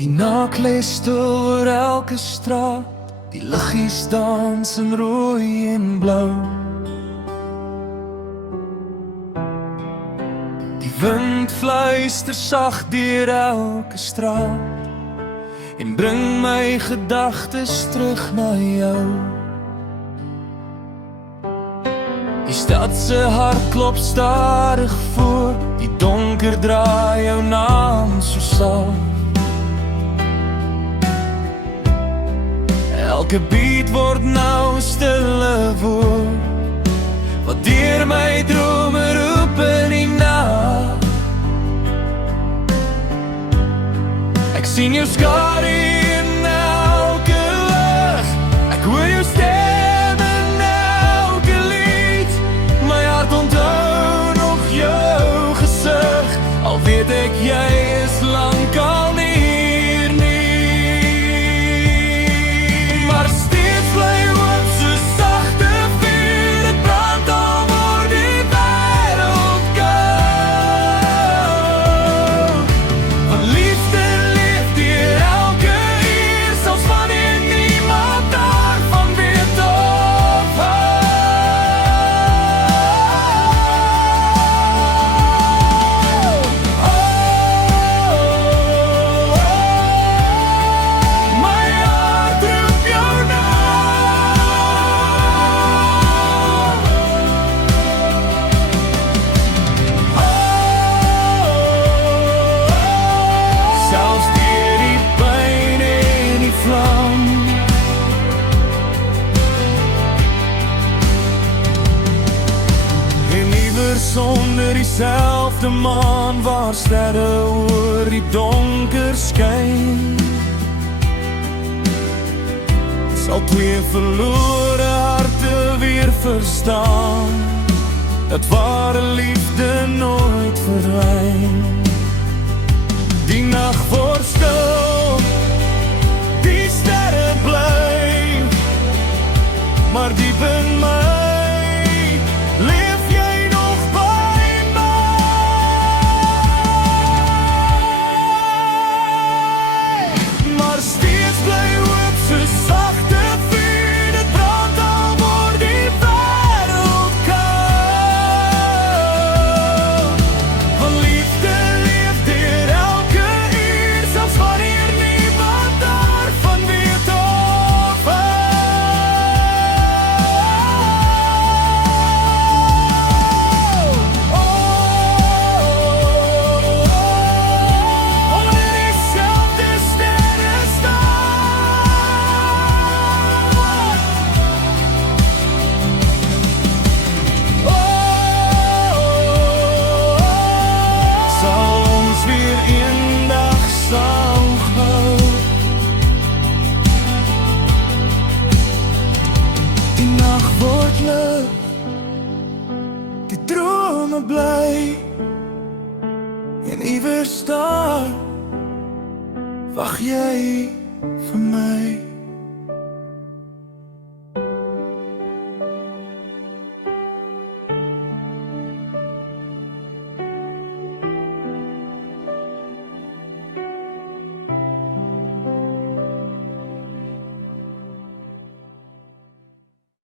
Die naak lê stil oor elke straat, die liggies dans in rooi en blou. Die wind fluister sag deur elke straat en bring my gedagtes terug na jou. Die stad se hart klop stadig voor, die donker draai jou naam so saam. Elke beat word nou 'n stille woord, wat deur my drome roep in die nag. Ek sien jou skare in elke lig, ek hoor jou stem in elke lied. My hart onthou nog jou gesig, al weet ek jy is lankal nie. Sonder diezelfde maan waar sterre oor die donker skyn, sal twee verlore harte weer verstaan, dat ware liefde nooit verdwyn. Die nag word stil, die sterre bly, maar diep in my die drome bly en iewers daar wag jy vir my.